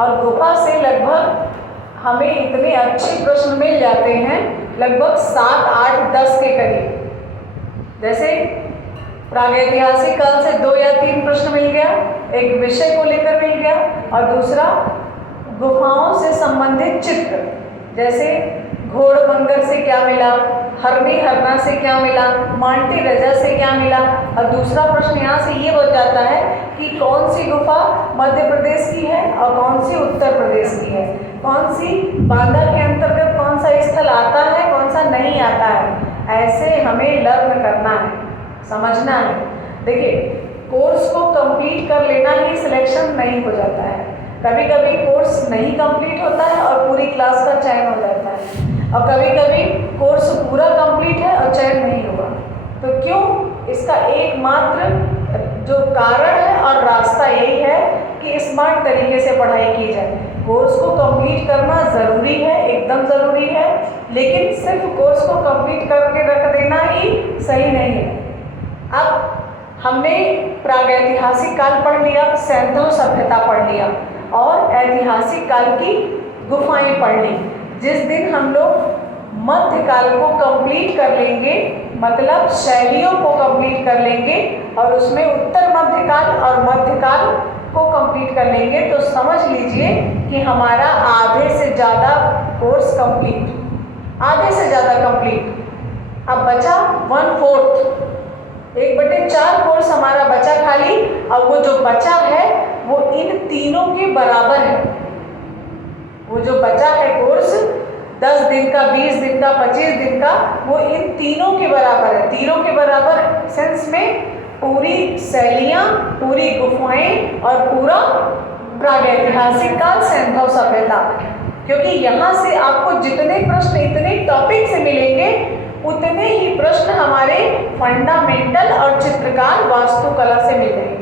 और गुफा से लगभग हमें इतने अच्छे प्रश्न मिल जाते हैं, लगभग 7, 8, 10 के करीब। जैसे प्रागैतिहासिक काल से 2 या 3 प्रश्न मिल गया, एक विषय को लेकर मिल गया, और दूसरा गुफाओं से संबंधित चित्र, जैसे घोड़बंगर से क्या मिला, हरनी हरना से क्या मिला, मांटी रजा से क्या मिला। और दूसरा प्रश्न यहाँ से ये बच जाता है कि कौन सी गुफा मध्य प्रदेश की है और कौन सी उत्तर प्रदेश की है, कौन सी बांदा के अंतर्गत कौन सा स्थल आता है, कौन सा नहीं आता है। ऐसे हमें लर्न करना है, समझना है। देखिए, कोर्स को कंप्लीट कर लेना ही सिलेक्शन नहीं हो जाता है। कभी कभी कोर्स नहीं कंप्लीट होता है और पूरी क्लास का चयन हो जाता है, और कभी कभी कोर्स पूरा कंप्लीट है और चयन नहीं हुआ। तो क्यों? इसका एकमात्र जो कारण है और रास्ता यही है कि स्मार्ट तरीके से पढ़ाई की जाए। कोर्स को कंप्लीट करना ज़रूरी है, एकदम ज़रूरी है, लेकिन सिर्फ कोर्स को कंप्लीट करके रख देना ही सही नहीं है। अब हमने प्रागैतिहासिक काल पढ़ लिया, सैंधव सभ्यता पढ़ लिया और ऐतिहासिक काल की गुफाएं पढ़ ली। जिस दिन हम लोग मध्यकाल को कंप्लीट कर लेंगे, मतलब शैलियों को कंप्लीट कर लेंगे और उसमें उत्तर मध्यकाल और मध्यकाल को कंप्लीट कर लेंगे, तो समझ लीजिए कि हमारा आधे से ज़्यादा कोर्स कंप्लीट, आधे से ज़्यादा कंप्लीट। अब बचा 1/4, 1/4 कोर्स हमारा बचा खाली, और वो जो बचा है वो इन तीनों के बराबर है। वो जो बचा है कोर्स 10 दिन का, 20 दिन का, 25 दिन का, वो इन तीनों के बराबर है। तीनों के बराबर सेंस में पूरी शैलियाँ, पूरी गुफाएं और पूरा प्रागैतिहासिक काल, सैंधव सभ्यता। क्योंकि यहाँ से आपको जितने प्रश्न इतने टॉपिक से मिलेंगे, उतने ही प्रश्न हमारे फंडामेंटल और चित्रकार वास्तुकला से मिलेंगे।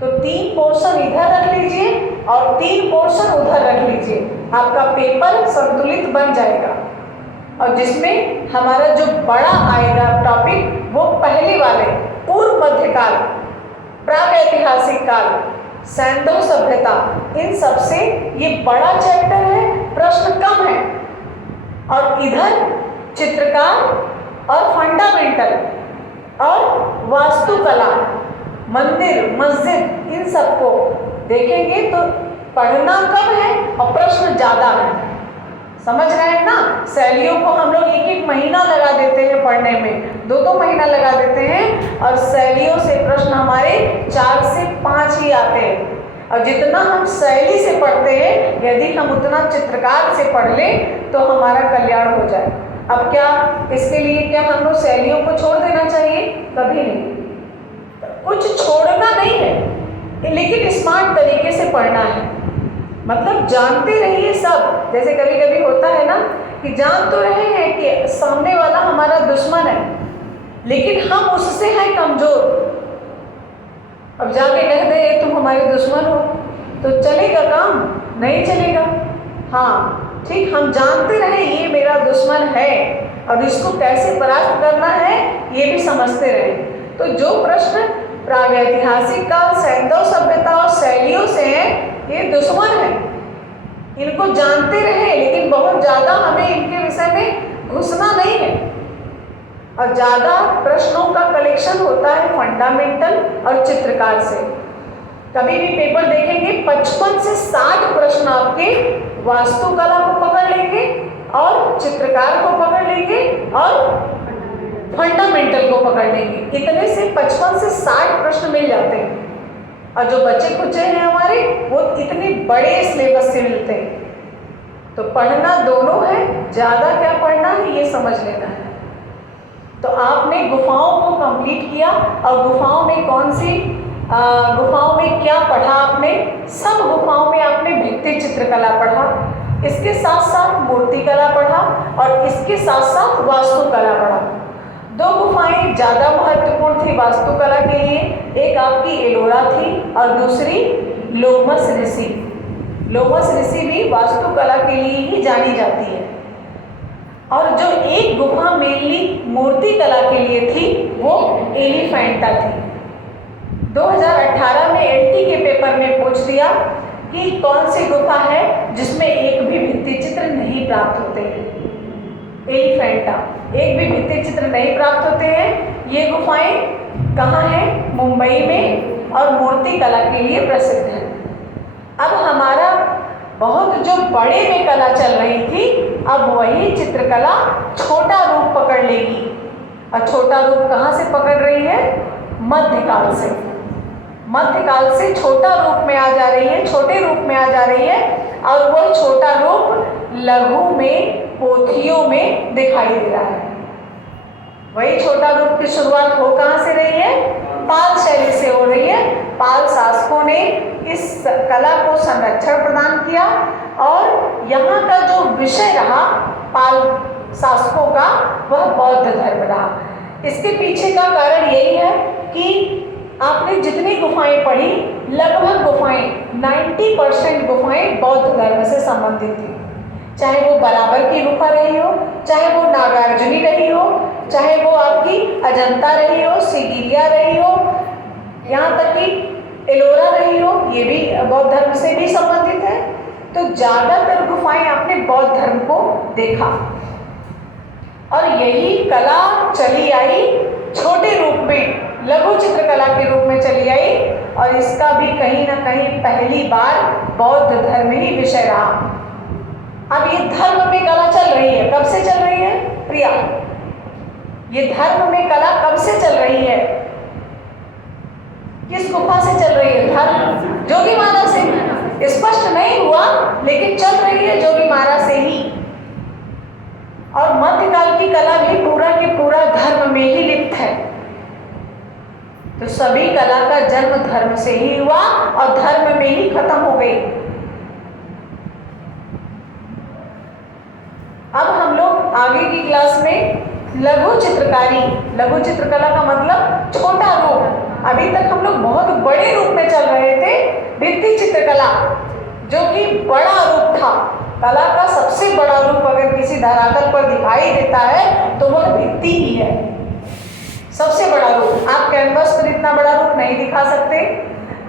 तो 3 पोर्शन इधर रख लीजिए और 3 पोर्शन उधर रख लीजिए, आपका पेपर संतुलित बन जाएगा। और जिसमें हमारा जो बड़ा आएगा टॉपिक, वो पहले वाले पूर्व मध्यकाल, प्रागैतिहासिक काल, सैंधव सभ्यता, इन सब से ये बड़ा चैप्टर है, प्रश्न कम है। और इधर चित्रकार और फंडामेंटल और वास्तुकला, मंदिर, मस्जिद, इन सबको देखेंगे तो पढ़ना कम है और प्रश्न ज़्यादा है। समझ रहे हैं ना? शैलियों को हम लोग 1-1 महीना लगा देते हैं पढ़ने में, 2-2 महीना लगा देते हैं, और शैलियों से प्रश्न हमारे 4 से 5 ही आते हैं। और जितना हम शैली से पढ़ते हैं, यदि हम उतना चित्रकार से पढ़ लें तो हमारा कल्याण हो जाए। अब क्या इसके लिए क्या हम लोग शैलियों को छोड़ देना चाहिए? कभी नहीं, कुछ छोड़ना नहीं है, लेकिन स्मार्ट तरीके से पढ़ना है। मतलब जानते रहिए सब। जैसे कभी कभी होता है ना कि जान तो रहे हैं कि सामने वाला हमारा दुश्मन है, लेकिन हम उससे हैं कमजोर। अब जाके कह दे तुम हमारे दुश्मन हो, तो चलेगा काम? नहीं चलेगा। हाँ ठीक, हम जानते रहे ये मेरा दुश्मन है और इसको कैसे परास्त करना है ये भी समझते रहे। तो जो प्रश्न प्रागैतिहासिक काल, सैंधव सभ्यता और शैलियों से हैं, ये दुश्मन है, इनको जानते रहे, लेकिन बहुत ज़्यादा हमें इनके विषय में घुसना नहीं है। और ज़्यादा प्रश्नों का कलेक्शन होता है फंडामेंटल और चित्रकार से। कभी भी पेपर देखेंगे 55 से 60 प्रश्न आपके वास्तुकला को पकड़ लेंगे और चित्रकार को पकड़ लेंगे और फंडामेंटल को पकड़ लेंगे। इतने से 55 से 60 प्रश्न मिल जाते हैं। और जो बच्चे खुचे हैं हमारे, वो इतने बड़े सिलेबस से मिलते हैं। तो पढ़ना दोनों है, ज़्यादा क्या पढ़ना है ये समझ लेना है। तो आपने गुफाओं को कंप्लीट किया, और गुफाओं में कौन सी गुफाओं में क्या पढ़ा आपने? सब गुफाओं में आपने भित्ति चित्रकला पढ़ा, इसके साथ साथ मूर्तिकला पढ़ा और इसके साथ साथ वास्तुकला पढ़ा। 2 गुफाएं ज़्यादा महत्वपूर्ण थी वास्तुकला के लिए, एक आपकी एलोरा थी और दूसरी लोमस ऋषि। लोमस ऋषि भी वास्तुकला के लिए ही जानी जाती है। और जो एक गुफा मेनली मूर्ति कला के लिए थी वो एलिफेंटा थी। 2018 में एलटी के पेपर में पूछ दिया कि कौन सी गुफा है जिसमें एक भी भित्ति चित्र नहीं प्राप्त होते हैं। एलिफेंटा, एक भी भित्ति चित्र नहीं प्राप्त होते हैं। ये गुफाएं कहाँ हैं? मुंबई में, और मूर्ति कला के लिए प्रसिद्ध है। अब हमारा बहुत जो बड़े में कला चल रही थी, अब वही चित्रकला छोटा रूप पकड़ लेगी। और छोटा रूप कहाँ से पकड़ रही है? मध्यकाल से। मध्यकाल से छोटा रूप में आ जा रही है, छोटे रूप में आ जा रही है। और वह छोटा रूप लघु में, पोथियों में दिखाई दे रहा है। वही छोटा रूप की शुरुआत हो कहाँ से रही है? पाल शैली से हो रही है। पाल शासकों ने इस कला को संरक्षण प्रदान किया, और यहाँ का जो विषय रहा पाल शासकों का, वह बौद्ध धर्म रहा। इसके पीछे का कारण यही है कि आपने जितनी गुफाएं पढ़ी, लगभग गुफाएं 90% गुफाएं बौद्ध धर्म से संबंधित थी। चाहे वो बराबर की गुफा रही हो, चाहे वो नागार्जुनी रही हो, चाहे वो आपकी अजंता रही हो, सिगिरिया रही हो, यहाँ तक कि एलोरा रही हो, ये भी बौद्ध धर्म से भी संबंधित है। तो ज़्यादातर गुफाएं आपने बौद्ध धर्म को देखा, और यही कला चली आई छोटे रूप में, लघु चित्रकला के रूप में चली आई। और इसका भी कहीं ना कहीं पहली बार बौद्ध धर्म ही विषय रहा। अब ये धर्म में कला चल रही है, कब से चल रही है प्रिया? ये धर्म में कला कब से चल रही है? किस गुफा से चल रही है? धर्म जोगीमारा से। स्पष्ट नहीं हुआ, लेकिन चल रही है जोगीमारा से ही। और मध्यकाल की कला भी पूरा के पूरा धर्म में ही लिप्त है। तो सभी कला का जन्म धर्म से ही हुआ और धर्म में ही खत्म हो गई। अब हम लोग आगे की क्लास में लघु चित्रकारी, लघु चित्रकला का मतलब छोटा रूप। अभी तक हम लोग बहुत बड़े रूप में चल रहे थे, भित्ति चित्रकला, जो कि बड़ा रूप था। कला का सबसे बड़ा रूप अगर किसी धरातल पर दिखाई देता है तो वह भित्ति ही है, सबसे बड़ा रूप। आप कैनवस पर इतना बड़ा रूप नहीं दिखा सकते,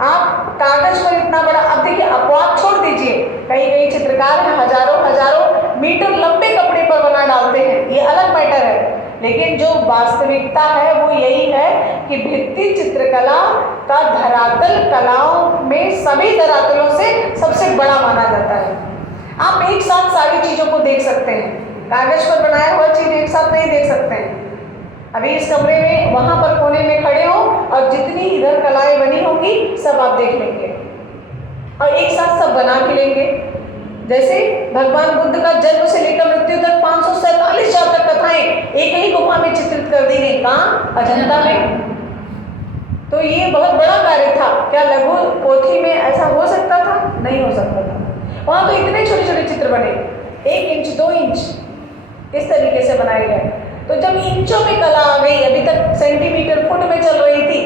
आप कागज पर इतना बड़ा। अब देखिए, अपवाद छोड़ दीजिए, कई कई चित्रकार हैं हजारों मीटर लंबे कपड़े पर बना डालते हैं, ये अलग मैटर है। लेकिन जो वास्तविकता है वो यही है कि भित्ति चित्रकला का धरातल कलाओं में सभी धरातलों से सबसे बड़ा माना जाता है। आप एक साथ सारी चीजों को देख सकते हैं, कागज पर बनाया हुआ चीज एक साथ नहीं देख सकते हैं। अभी इस कमरे में वहां पर कोने में खड़े हो और जितनी इधर कलाएं बनी होंगी सब आप देख लेंगे और एक साथ सब बना के लेंगे। जैसे भगवान बुद्ध का जन्म से लेकर मृत्यु तक 547 जातक कथाएं एक ही गुफा में चित्रित कर दी गई। कहाँ? अजंता में। तो ये बहुत बड़ा कार्य था। क्या लघु पोथी में ऐसा हो सकता था? नहीं हो सकता था। वहां तो इतने छोटे छोटे चित्र बने, 1 इंच 2 इंच इस तरीके से बनाए गए। तो जब इंचों में कला आ गई, अभी तक सेंटीमीटर फुट में चल रही थी,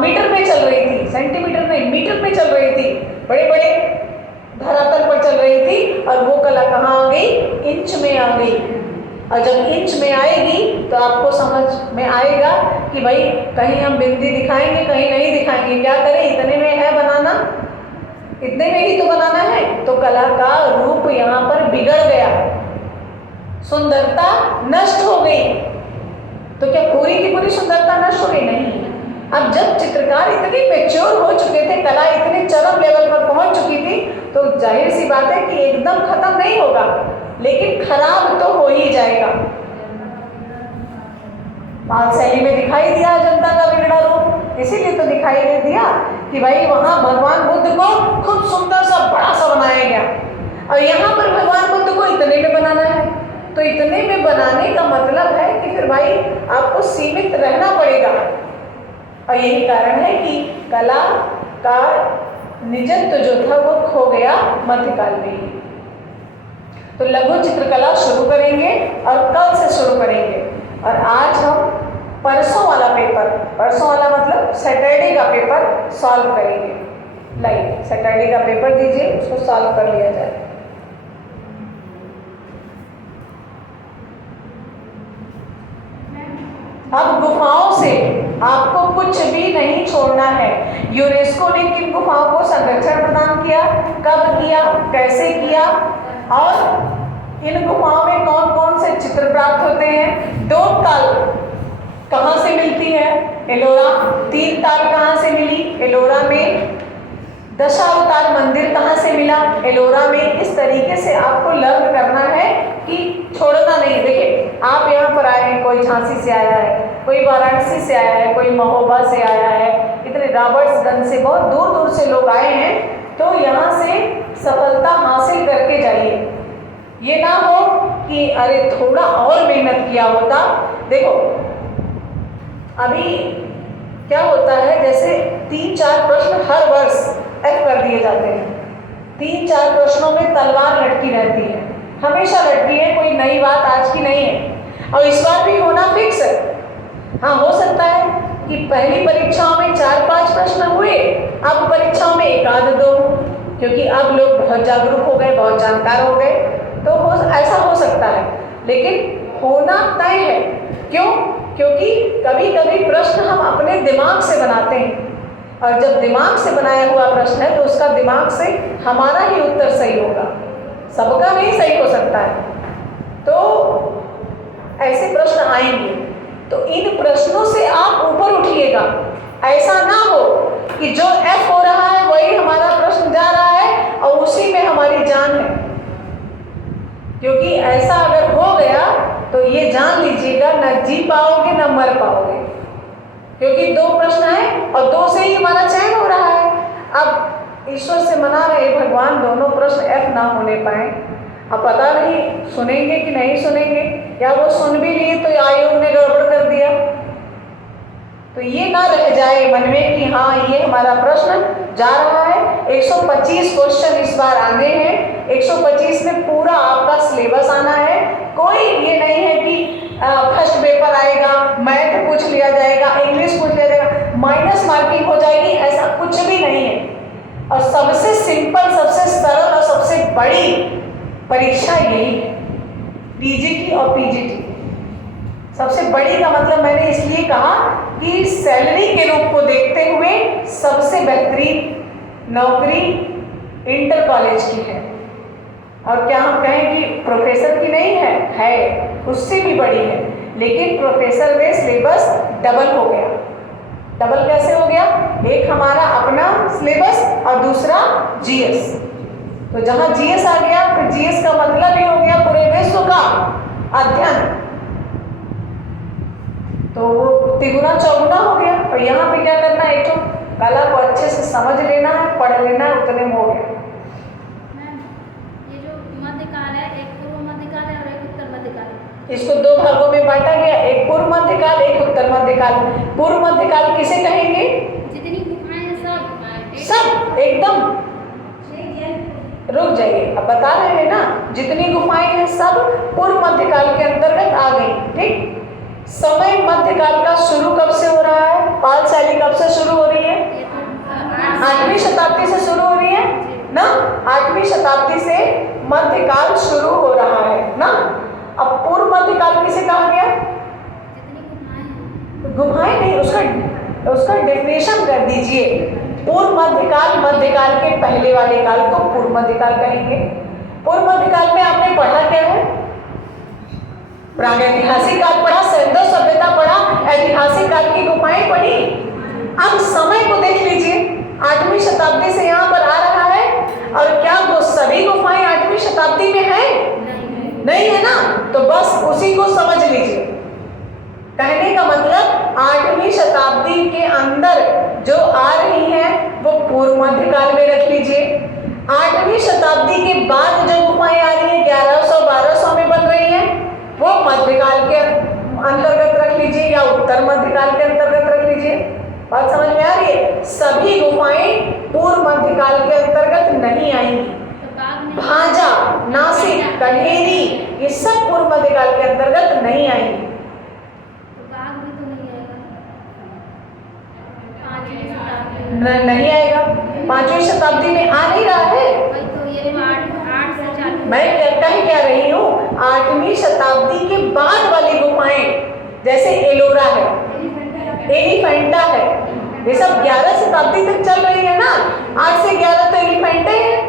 मीटर में चल रही थी, सेंटीमीटर नहीं मीटर में चल रही थी, बड़े बड़े धरातल पर चल रही थी, और वो कला कहाँ आ गई? इंच में आ गई। और जब इंच में आएगी तो आपको समझ में आएगा कि भाई कहीं हम बिंदी दिखाएंगे, कहीं नहीं दिखाएंगे, क्या करें, इतने में है बनाना, इतने में ही तो बनाना है। तो कला का रूप यहाँ पर बिगड़ गया, सुंदरता नष्ट हो गई। तो क्या पूरी की पूरी सुंदरता नष्ट हो गई? नहीं। अब जब चित्रकार इतने मैच्योर हो चुके थे, कला इतने चरम लेवल पर पहुंच चुकी थी, तो जाहिर सी बात है कि एकदम खत्म नहीं होगा, लेकिन खराब तो हो ही जाएगा। पाल शैली में दिखाई दिया जनता का बिगड़ा रूप, इसीलिए तो दिखाई दे दिया कि भाई वहां भगवान बुद्ध को खूब सुंदर सा बड़ा सा बनाया गया, और यहाँ पर भगवान बुद्ध को इतने में बनाना है। तो इतने में बनाने का मतलब है कि फिर भाई आपको सीमित रहना पड़ेगा। और यही कारण है कि कला का निजत्व जो था वो खो गया मध्यकाल में ही। तो लघु चित्रकला शुरू करेंगे और कल से शुरू करेंगे। और आज हम परसों वाला पेपर, परसों वाला मतलब सैटरडे का पेपर सॉल्व करेंगे। लाइक सैटरडे का पेपर दीजिए, उसको सॉल्व कर लिया जाए। अब गुफाओं से आपको कुछ भी नहीं छोड़ना है। यूनेस्को ने किन गुफाओं को संरक्षण प्रदान किया? किया, कब किया, कैसे किया, और इन गुफाओं में कौन कौन से चित्र प्राप्त होते हैं। 2 ताल कहाँ से मिलती है, एलोरा। 3 ताल कहाँ से मिली, एलोरा में। दशावतार मंदिर कहाँ से मिला, एलोरा में। इस तरीके से आपको लर्न करना है कि छोड़ना नहीं। देखिए आप यहाँ पर आए हैं, कोई झांसी से आया है, कोई वाराणसी से आया है, कोई महोबा से आया है, इतने रॉबर्ट्सगंज से, बहुत दूर दूर से लोग आए हैं, तो यहाँ से सफलता हासिल करके जाइए। ये ना हो कि अरे थोड़ा और मेहनत किया होता। देखो अभी क्या होता है, जैसे 3-4 प्रश्न हर वर्ष F कर दिए जाते हैं। 3-4 प्रश्नों में तलवार लटकी रहती है, हमेशा लटकी है, कोई नई बात आज की नहीं है। और इस बार भी होना फिक्स है। हाँ, हो सकता है कि पहली परीक्षाओं में 4-5 प्रश्न हुए, अब परीक्षाओं में 1-2, क्योंकि अब लोग बहुत जागरूक हो गए, बहुत जानकार हो गए, तो ऐसा हो सकता है। लेकिन होना तय है। क्यों? क्योंकि कभी कभी प्रश्न हम अपने दिमाग से बनाते हैं, और जब दिमाग से बनाया हुआ प्रश्न है तो उसका दिमाग से हमारा ही उत्तर सही होगा, सबका नहीं सही हो सकता है। तो ऐसे प्रश्न आएंगे, तो इन प्रश्नों से आप ऊपर उठिएगा। ऐसा ना हो कि जो F हो रहा है वही हमारा प्रश्न जा रहा है और उसी में हमारी जान है। क्योंकि ऐसा अगर हो गया तो ये जान लीजिएगा, न जी पाओगे न मर पाओगे। क्योंकि 2 प्रश्न है और 2 से ही हमारा चयन हो रहा है। अब ईश्वर से मना रहे भगवान दोनों प्रश्न F ना होने पाए। अब पता नहीं सुनेंगे कि नहीं सुनेंगे, या वो सुन भी लिए तो आयोग ने गड़बड़ कर दिया। तो ये ना रह जाए मन में कि हाँ ये हमारा प्रश्न जा रहा है। 125 क्वेश्चन इस बार आने हैं। 125 में पूरा आपका सिलेबस आना है। कोई ये नहीं है कि फर्स्ट पेपर आएगा, मैथ पूछ लिया जाएगा, इंग्लिश पूछ लिया जाएगा, माइनस मार्किंग हो जाएगी, ऐसा कुछ भी नहीं है। और सबसे सिंपल, सबसे सरल और सबसे बड़ी परीक्षा यही है, पीजीटी और पीजीटी। सबसे बड़ी का मतलब मैंने इसलिए कहा कि सैलरी के रूप को देखते हुए सबसे बेहतरीन नौकरी इंटर कॉलेज की है। और क्या हम कहें कि प्रोफेसर की नहीं है, है, उससे भी बड़ी है। लेकिन प्रोफेसर में सिलेबस डबल हो गया। डबल कैसे हो गया? एक हमारा अपना सिलेबस और दूसरा जीएस। तो जहां जीएस आ गया तो जीएस का मतलब ही हो गया पूरे विश्व का अध्ययन, तो वो तिगुना चौगुना हो गया। और यहाँ पे क्या करना है, एक तो कला को अच्छे से समझ लेना है, पढ़ लेना है, उतने में हो गया। ये जो मध्यकाल है, एक पूर्व मध्यकाल है और एक उत्तर मध्यकाल, इसको 2 भागों में बांटा गया, एक पूर्व मध्यकाल, एक उत्तर मध्यकाल। पूर्व मध्यकाल किसे कहेंगे? जितनी गुफाएं हैं सब एकदम। रुक जाइए, अब बता रहे हैं ना, जितनी गुफाएं हैं सब पूर्व मध्यकाल के अंतर्गत आ गई। ठीक। समय मध्यकाल का शुरू कब से हो रहा है? पाल शैली कब से शुरू हो रही है? 8वीं शताब्दी से शुरू हो रही है ना। 8वीं शताब्दी से मध्यकाल शुरू हो रहा है ना। अब पूर्व मध्यकाल किसे कहा गया? गुफाएं नहीं, उसका डेफिनेशन कर दीजिए। पूर्व मध्यकाल, मध्यकाल के पहले वाले काल को पूर्व मध्यकाल कहेंगे। पूर्व मध्यकाल में आपने पढ़ा क्या है? प्रागैतिहासिक काल पढ़ा, सिंधु सभ्यता पढ़ा, ऐतिहासिक काल की गुफाएं पढ़ी। अब समय को देख लीजिए, 8वीं शताब्दी से यहाँ पर आ रहा है। और क्या वो सभी गुफाएं 8वीं शताब्दी में है? नहीं है ना। तो बस उसी को समझ लीजिए। कहने का मतलब 8वीं शताब्दी के अंदर जो आ रही है वो पूर्व मध्यकाल में रख लीजिए। 8वीं शताब्दी के बाद जो गुफाएं आ रही है 1100-1200 में बन रही है, वो मध्यकाल के अंतर्गत रख लीजिए या उत्तर मध्यकाल के अंतर्गत रख लीजिए। बात समझ में आ रही है? सभी गुफाएं पूर्व मध्यकाल के अंतर्गत नहीं आएंगी। भांजा, नासिक, कन्हेरी, ये सब पूर्व मध्यकाल के अंतर्गत नहीं आएंगी। नहीं आएगा, 5वीं शताब्दी में आ नहीं रहा है। मैं कह क्या रही हूँ, 8वीं शताब्दी के बाद वाली गुफाएं जैसे एलोरा है, एलिफेंटा है, ये सब 11 शताब्दी तक चल रही है ना। 8 से 11 तो एलिफेंटे हैं।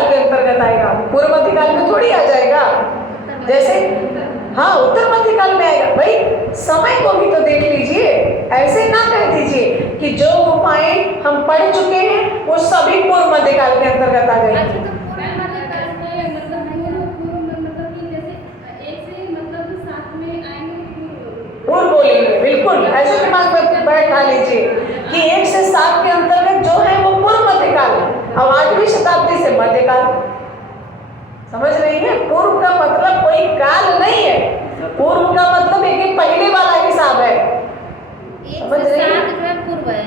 मध्यकाल के अंतर्गत आएगा, पूर्व मध्यकाल में थोड़ी आ जाएगा। जैसे हाँ, उत्तर मध्यकाल में आएगा। भाई समय को भी तो देख लीजिए, ऐसे ना कह दीजिए कि जो गुफाएं हम पढ़ चुके हैं वो सभी पूर्व मध्यकाल के अंतर्गत आ अच्छा, जाएंगी। तो पूर्व मध्यकाल में मतलब कि जैसे एक से मतलब साथ में आएंगे पूर्व बोलेंगे, बिल्कुल ऐसे दिमाग में बैठा लीजिए कि 1 से 7 के अंतर्गत जो है वो पूर्व मध्यकाल है। अब 8वीं शताब्दी से मध्यकाल, समझ रही है? पूर्व का मतलब कोई काल नहीं है, पूर्व का मतलब एक पहले वाला हिसाब है। समझ रही है? जो है पूर्व है।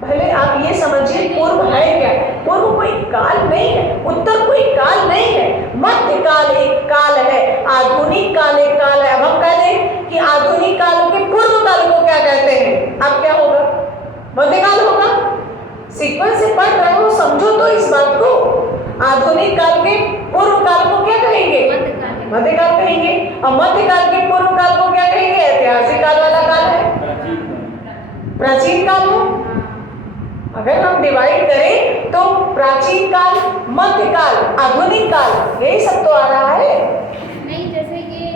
पहले आप ये समझिए पूर्व है क्या? पूर्व कोई काल नहीं है, उत्तर कोई काल नहीं है, मध्यकाल एक काल है, आधुनिक काल एक काल है। अब हम कह दें कि आधुनिक काल के पूर्व काल को क्या कहते हैं, अब क्या होगा? मध्यकाल होगा। सीक्वेंस से पढ़ रहे हो, समझो तो इस बात को। आधुनिक काल के पूर्व काल को क्या कहेंगे? मध्यकाल कहेंगे। और मध्यकाल के पूर्व काल को क्या कहेंगे? ऐतिहासिक काल वाला काल है, प्राचीन काल है। अगर हम डिवाइड करें तो प्राचीन काल, मध्यकाल, आधुनिक काल, यही सब तो आ रहा है। नहीं, जैसे ये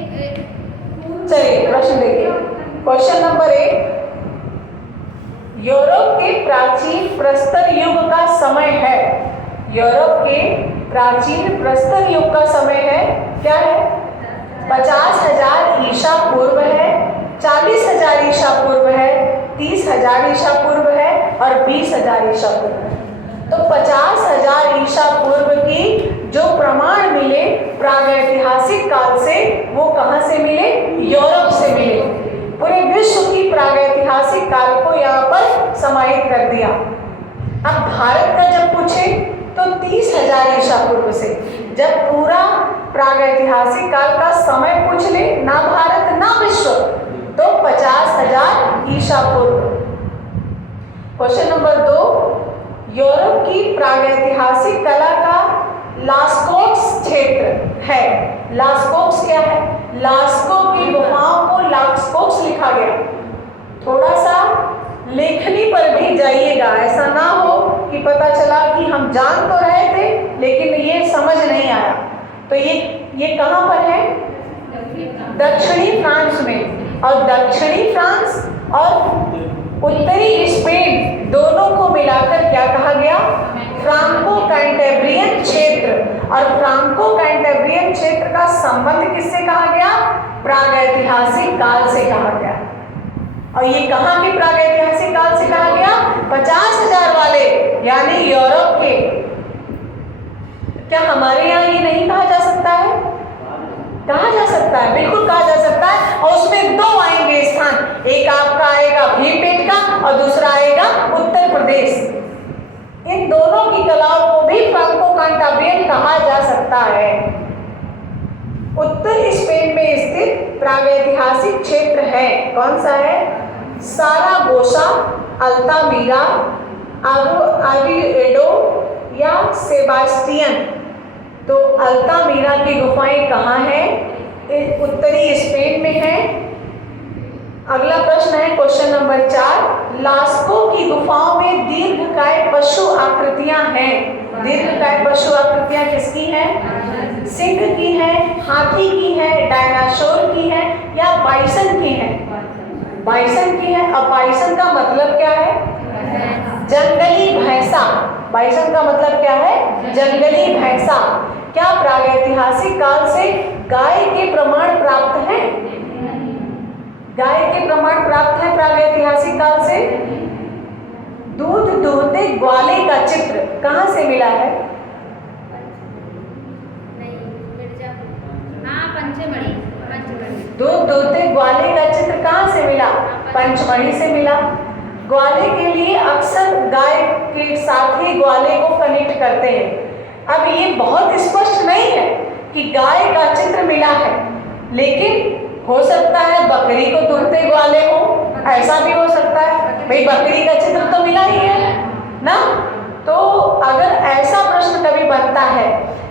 चलिए प्रश्न देखिए, क्वेश्चन नंबर 1, यूरोप के प्राचीन प्रस्तर युग का समय है। यूरोप के प्राचीन प्रस्तर युग का समय है, क्या है? 50,000 ईसा पूर्व है, 40,000 ईसा पूर्व है, 30,000 ईसा पूर्व है और 20,000 ईसा पूर्व है। तो 50,000 ईसा पूर्व की जो प्रमाण मिले प्रागैतिहासिक काल से, वो कहाँ से मिले? यूरोप से मिले। पूरे विश्व की प्रागैतिहासिक काल को यहाँ पर समाहित कर दिया। अब भारत का जब पूछे तो 30,000 ईसा पूर्व से, जब पूरा प्रागैतिहासिक काल का समय पूछ ले, ना भारत ना विश्व, तो 50,000 ईसा पूर्व। क्वेश्चन नंबर 2, यूरोप की प्रागैतिहासिक कला का लास्कोक्स क्षेत्र है। लास्कोक्स क्या है? लास्को की गुफाओं को लास्कोक्स लिखा गया। थोड़ा सा लेखनी पर भी जाइएगा, ऐसा ना हो कि पता चला कि हम जान तो रहे थे लेकिन ये समझ नहीं आया। तो ये कहाँ पर है? दक्षिणी फ्रांस में। और दक्षिणी फ्रांस और उत्तरी स्पेन दोनों को मिलाकर क्या कहा गया? फ्रांको कैंटेब्रियन क्षेत्र। और फ्रांको कैंटेब्रियन क्षेत्र का संबंध किससे कहा गया? प्रागैतिहासिक काल से कहा गया। और ये कहाँ के प्रागैतिहासिक काल से कहा गया? 50,000 वाले, यानी यूरोप के। क्या हमारे यहाँ ये नहीं कहा जा सकता है? कहा जा सकता है, बिल्कुल कहा जा सकता है। और उसमें 2 आएंगे स्थान, एक आपका आएगा भीमबेटका और दूसरा आएगा उत्तर प्रदेश। इन दोनों की कलाओं को भी फ्रांको कैंटेब्रियन कहा जा सकता है। उत्तर स्पेन में स्थित प्रागैतिहासिक क्षेत्र है, कौन सा है? सारागोसा, अल्तामीरा, एडो या सेबास्टियन। तो अल्तामीरा की गुफाएं कहाँ हैं? उत्तरी स्पेन में है। अगला प्रश्न है क्वेश्चन नंबर 4, लास्को की गुफाओं में दीर्घकाय पशु आकृतियां हैं। दीर्घकाय पशु आकृतियां किसकी हैं? सिंह की है, हाथी की है, डायनासोर की है या बाइसन की है? बाइसन की है। अब बाइसन का मतलब क्या है? जंगली भैंसा। बाइसन का मतलब क्या है? जंगली भैंसा। क्या प्रागैतिहासिक काल से गाय के प्रमाण प्राप्त हैं? गाय के प्रमाण प्राप्त है प्रागैतिहासिक काल से। दूध दूहते ग्वाले का चित्र कहाँ से मिला है? पंचमढ़ी। दूध दूहते ग्वाले का चित्र कहाँ से मिला? पंचमढ़ी से मिला। ग्वाले के लिए अक्सर गाय के साथ ही ग्वाले को कनेक्ट करते हैं। अब ये बहुत स्पष्ट नहीं है कि गाय का चित्र मिला है, लेकिन हो सकता है बकरी को दूहते ग्वाले हो, ऐसा भी हो सकता है। भाई बकरी का चित्र तो मिला ही है ना। तो अगर ऐसा प्रश्न कभी बनता है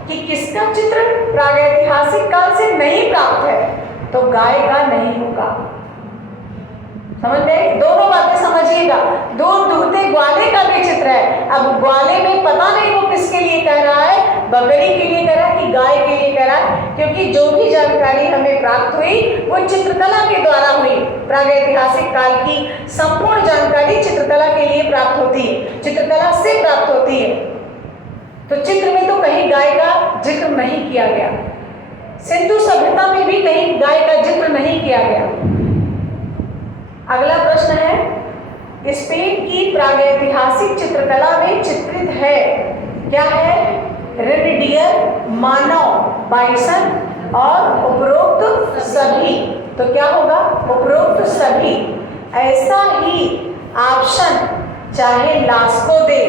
कि किसका चित्र प्रागैतिहासिक काल से नहीं प्राप्त है, तो गाय का नहीं होगा। समझ गए? दोनों बातें समझिएगा। दूध दूहते ग्वाले का भी चित्र है। अब ग्वाले में पता नहीं वो किसके लिए कह रहा है, बकरी के लिए करा कि गाय के लिए करा? क्योंकि जो भी जानकारी हमें प्राप्त हुई वो चित्रकला के द्वारा हुई। प्रागैतिहासिक काल की संपूर्ण जानकारी चित्रकला के लिए प्राप्त होती है, चित्रकला से प्राप्त होती है। तो चित्र में तो कहीं गाय का जिक्र नहीं किया गया, सिंधु सभ्यता में भी कहीं गाय का जिक्र नहीं किया गया। अगला प्रश्न है, स्पेन की प्रागैतिहासिक चित्रकला में चित्रित है, क्या है? रेनडियर, मानव, बाइसन और उपरोक्त सभी। तो क्या होगा? उपरोक्त सभी। ऐसा ही ऑप्शन चाहे लास्को दे,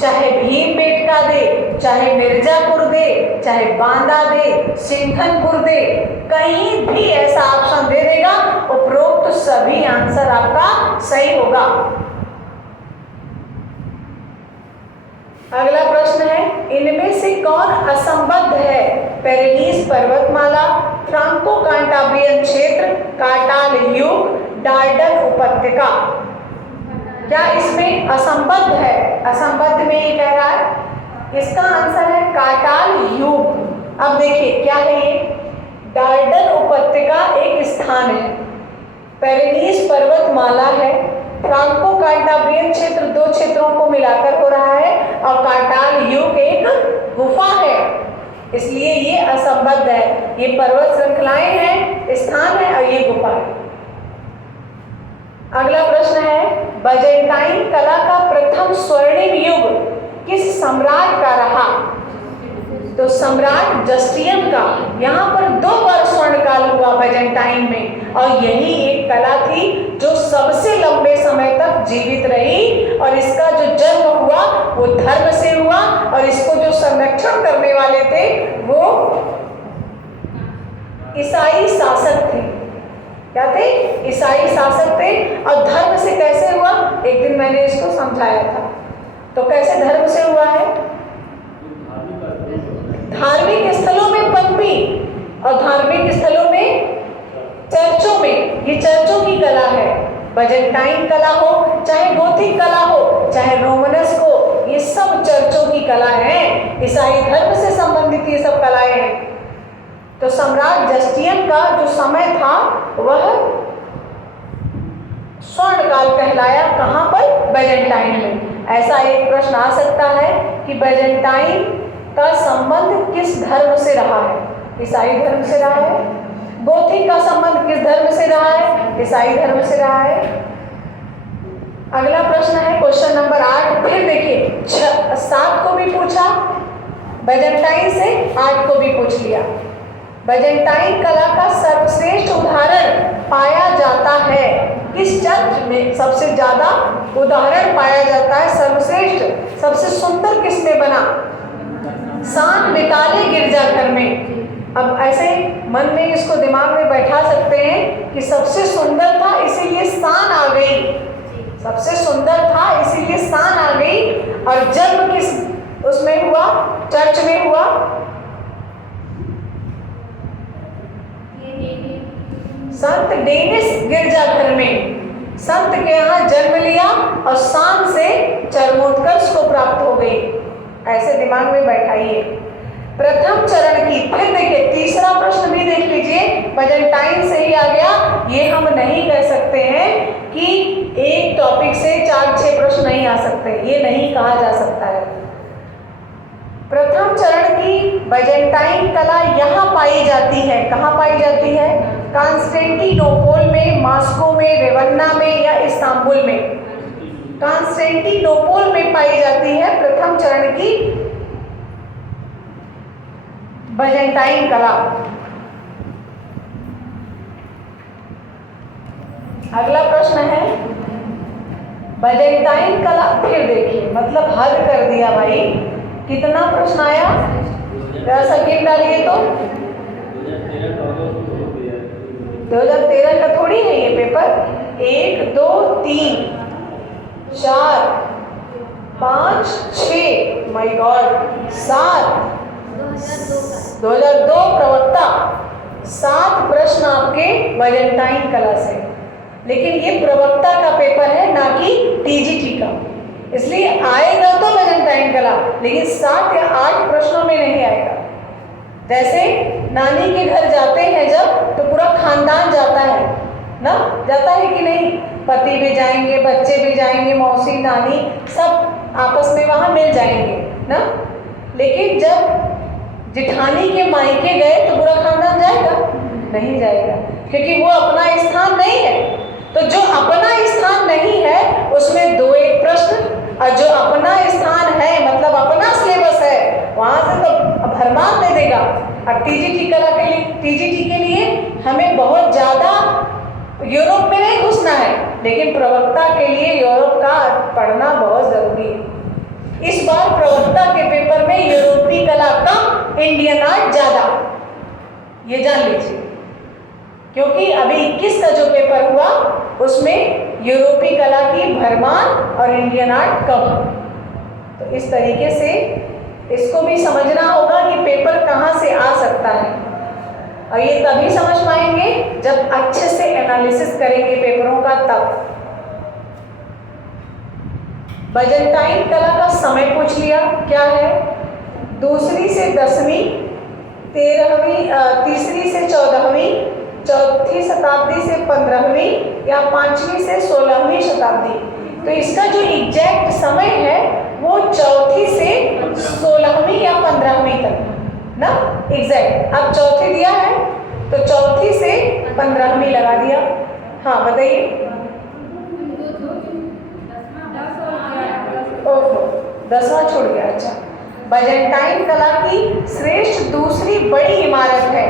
चाहे भीमबेटका दे, चाहे मिर्जापुर दे, चाहे बांदा दे, सिंघनपुर दे, कहीं भी ऐसा ऑप्शन दे देगा, उपरोक्त सभी आंसर आपका सही होगा। अगला प्रश्न है, इनमें से कौन असंबद्ध है? पेरेनीज पर्वतमाला, फ्रांको कांटाब्रियन क्षेत्र, कार्टाल युग, डार्डन उपत्यका। क्या इसमें असंबद्ध है? असंबद्ध में ये कह रहा है, इसका आंसर है कार्टाल युग। अब देखिए क्या है ये? डार्डन उपत्यका एक स्थान है, पेरेनीज पर्वतमाला है, फ्रांको कांटाब्रियन क्षेत्र दो क्षेत्रों को मिलाकर हो रहा है, और कार्टाल युग एक गुफा है, इसलिए ये असंबद्ध है। ये पर्वत श्रृंखलाएं हैं, स्थान है, और ये गुफा है। अगला प्रश्न है, बाजेंटाइन कला का प्रथम स्वर्णिम युग किस सम्राट का रहा? तो सम्राट जस्टियन का। यहाँ पर 2 बार स्वर्णकाल हुआ बाजेंटाइन में, और यही एक कला थी जो सबसे लंबे समय तक जीवित रही, और इसका जो जन्म हुआ वो धर्म से हुआ, और इसको जो संरक्षण करने वाले थे वो ईसाई शासक थे। क्या थे? ईसाई शासक थे। और धर्म से कैसे हुआ? एक दिन मैंने इसको समझाया था। तो कैसे धर्म से हुआ है? धार्मिक स्थलों में पनपी, और धार्मिक स्थलों में चर्चों में, ये चर्चों की कला है। बाजेंटाइन कला हो, चाहे गोथिक कला हो, चाहे रोमनस को, ये सब चर्चों की कला है, ईसाई धर्म से संबंधित ये सब कलाएं हैं। तो सम्राट जस्टियन का जो समय था वह स्वर्णकाल कहलाया। कहाँ पर? बाजेंटाइन में। ऐसा एक प्रश्न आ सकता है कि बाजेंटाइन का संबंध किस धर्म से रहा है? ईसाई धर्म से रहा है। गोथिक का संबंध किस धर्म से रहा है? ईसाई धर्म से रहा है। अगला प्रश्न है क्वेश्चन नंबर 8। फिर देखिए 7 को भी पूछा बाजेंटाइन से, 8 को भी पूछ लिया। बाजेंटाइन कला का सर्वश्रेष्ठ उदाहरण पाया जाता है किस चर्च में? सबसे ज्यादा उदाहरण पाया जाता है, सर्वश्रेष्ठ सबसे सुंदर किसमें बना? सान मिताले गिरजाघर में। अब ऐसे मन में इसको दिमाग में बैठा सकते हैं कि सबसे सुंदर था इसीलिए सान आ गई, सबसे सुंदर था इसीलिए सान आ गई। और जन्म किस उसमें हुआ? चर्च में हुआ। संत डेनिस गिरजाघर में संत के यहाँ जन्म लिया और सान से चरमोत्कर्ष को प्राप्त हो गई। ऐसे दिमाग में बैठाइए। प्रथम चरण की, फिर देखिए तीसरा प्रश्न भी देख लीजिए, बाजेंटाइन से ही आ गया। ये हम नहीं कह सकते हैं कि एक टॉपिक से 4-6 प्रश्न नहीं आ सकते, ये नहीं कहा जा सकता है। प्रथम चरण की बाजेंटाइन कला यहाँ पाई जाती है। कहाँ पाई जाती है? कॉन्स्टेंटिनोपल में, मॉस्को में, रेवन्ना में या इस्तांबुल में? कॉन्स्टेंटिनोपल में पाई जाती है प्रथम चरण की बाजेंटाइन कला। अगला प्रश्न है बाजेंटाइन कला। फिर देखिए मतलब हद कर दिया भाई, कितना प्रश्न आया? जरा सा गिन डालिए तो। 2013 का थोड़ी है ये पेपर। 1 2 3 4 5 6 माय गॉड 7 2002 प्रवक्ता 7 प्रश्न आपके बाजेंटाइन कला से। लेकिन ये प्रवक्ता का पेपर है ना कि टीजीटी का, इसलिए आएगा तो बाजेंटाइन कला, लेकिन 7 या 8 प्रश्नों में नहीं आएगा। जैसे नानी के घर जाते हैं जब, तो पूरा खानदान जाता है ना, जाता है कि नहीं, पति भी जाएंगे, बच्चे भी जाएंगे, मौसी नानी सब आपस में वहाँ मिल जाएंगे ना। लेकिन जब जिठानी के मायके गए तो पूरा खानदान जाएगा? नहीं जाएगा, क्योंकि वो अपना स्थान नहीं है। तो जो अपना स्थान नहीं है उसमें 2-1 प्रश्न, और जो अपना स्थान है मतलब अपना सिलेबस है, वहाँ से तो भरमार दे देगा। और टीजीटी कला के लिए, टीजीटी के लिए हमें बहुत ज़्यादा यूरोप में नहीं घुसना है, लेकिन प्रवक्ता के लिए यूरोप का पढ़ना बहुत ज़रूरी है। इस बार प्रवक्ता के पेपर में यूरोपीय कला कम, इंडियन आर्ट ज़्यादा, ये जान लीजिए। क्योंकि अभी 21 का जो पेपर हुआ उसमें यूरोपीय कला की भरमार और इंडियन आर्ट कम। तो इस तरीके से इसको भी समझना होगा कि पेपर कहाँ से आ सकता है, और ये तभी समझ पाएंगे जब अच्छे से एनालिसिस करेंगे पेपरों का। तब बाइजेंटाइन कला का समय पूछ लिया क्या है, 2वीं से 10वीं, 13वीं, 3री से 14वीं, 4थी शताब्दी से 15वीं, या 5वीं से 16वीं शताब्दी। तो इसका जो एग्जैक्ट समय है वो 4थी से 16वीं या 15वीं तक ना, एग्जैक्ट। अब 4थी दिया है तो 4थी से 15वीं लगा दिया। हाँ बताइए। ओहो, 10वां छोड़ गया। अच्छा, बाइजेंटाइन कला की श्रेष्ठ दूसरी बड़ी इमारत है